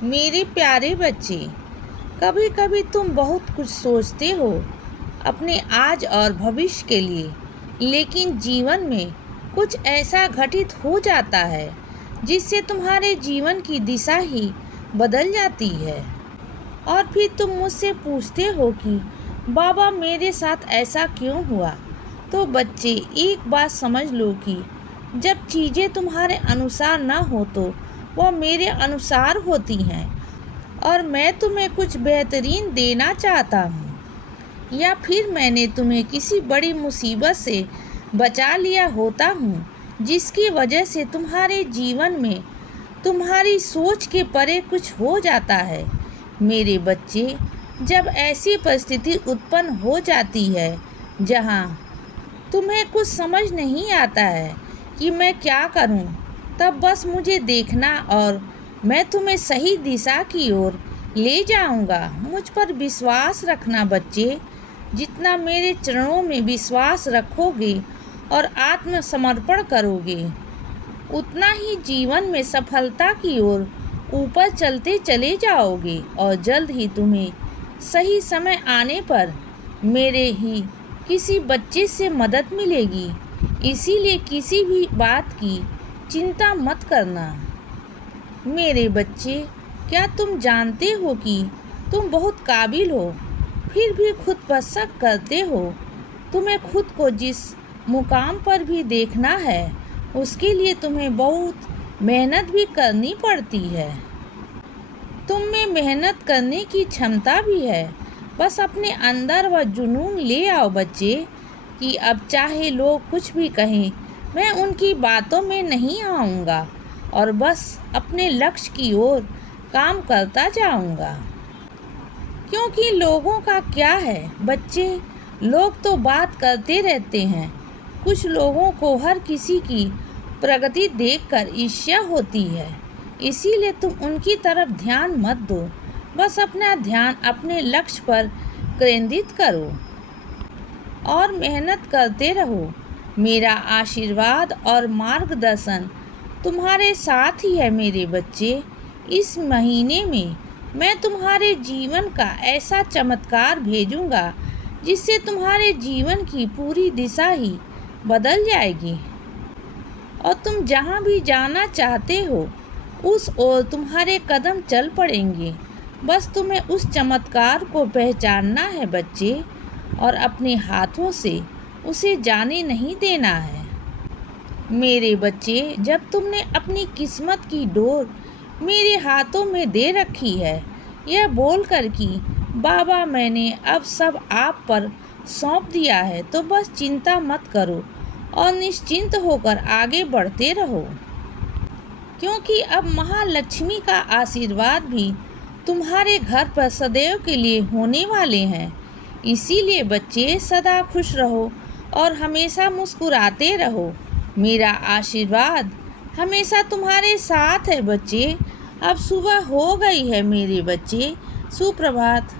मेरे प्यारे बच्चे, कभी कभी तुम बहुत कुछ सोचते हो अपने आज और भविष्य के लिए, लेकिन जीवन में कुछ ऐसा घटित हो जाता है जिससे तुम्हारे जीवन की दिशा ही बदल जाती है। और फिर तुम मुझसे पूछते हो कि बाबा मेरे साथ ऐसा क्यों हुआ। तो बच्चे, एक बात समझ लो कि जब चीज़ें तुम्हारे अनुसार ना हो तो वह मेरे अनुसार होती हैं, और मैं तुम्हें कुछ बेहतरीन देना चाहता हूँ, या फिर मैंने तुम्हें किसी बड़ी मुसीबत से बचा लिया होता हूँ जिसकी वजह से तुम्हारे जीवन में तुम्हारी सोच के परे कुछ हो जाता है। मेरे बच्चे, जब ऐसी परिस्थिति उत्पन्न हो जाती है जहाँ तुम्हें कुछ समझ नहीं आता है कि मैं क्या करूं, तब बस मुझे देखना और मैं तुम्हें सही दिशा की ओर ले जाऊंगा। मुझ पर विश्वास रखना बच्चे। जितना मेरे चरणों में विश्वास रखोगे और आत्मसमर्पण करोगे, उतना ही जीवन में सफलता की ओर ऊपर चलते चले जाओगे, और जल्द ही तुम्हें सही समय आने पर मेरे ही किसी बच्चे से मदद मिलेगी। इसीलिए किसी भी बात की चिंता मत करना। मेरे बच्चे, क्या तुम जानते हो कि तुम बहुत काबिल हो, फिर भी खुद पर शक करते हो। तुम्हें खुद को जिस मुकाम पर भी देखना है, उसके लिए तुम्हें बहुत मेहनत भी करनी पड़ती है। तुम में मेहनत करने की क्षमता भी है। बस अपने अंदर वह जुनून ले आओ बच्चे कि अब चाहे लोग कुछ भी कहें, मैं उनकी बातों में नहीं आऊँगा और बस अपने लक्ष्य की ओर काम करता जाऊँगा। क्योंकि लोगों का क्या है बच्चे, लोग तो बात करते रहते हैं। कुछ लोगों को हर किसी की प्रगति देखकर ईर्ष्या होती है, इसीलिए तुम उनकी तरफ ध्यान मत दो। बस अपना ध्यान अपने लक्ष्य पर केंद्रित करो और मेहनत करते रहो। मेरा आशीर्वाद और मार्गदर्शन तुम्हारे साथ ही है मेरे बच्चे। इस महीने में मैं तुम्हारे जीवन का ऐसा चमत्कार भेजूंगा जिससे तुम्हारे जीवन की पूरी दिशा ही बदल जाएगी, और तुम जहाँ भी जाना चाहते हो उस ओर तुम्हारे कदम चल पड़ेंगे। बस तुम्हें उस चमत्कार को पहचानना है बच्चे, और अपने हाथों से उसे जाने नहीं देना है। मेरे बच्चे, जब तुमने अपनी किस्मत की डोर मेरे हाथों में दे रखी है, यह बोलकर कि बाबा मैंने अब सब आप पर सौंप दिया है, तो बस चिंता मत करो और निश्चिंत होकर आगे बढ़ते रहो। क्योंकि अब महालक्ष्मी का आशीर्वाद भी तुम्हारे घर पर सदैव के लिए होने वाले हैं। इसीलिए बच्चे, सदा खुश रहो और हमेशा मुस्कुराते रहो। मेरा आशीर्वाद हमेशा तुम्हारे साथ है बच्चे। अब सुबह हो गई है मेरे बच्चे। सुप्रभात।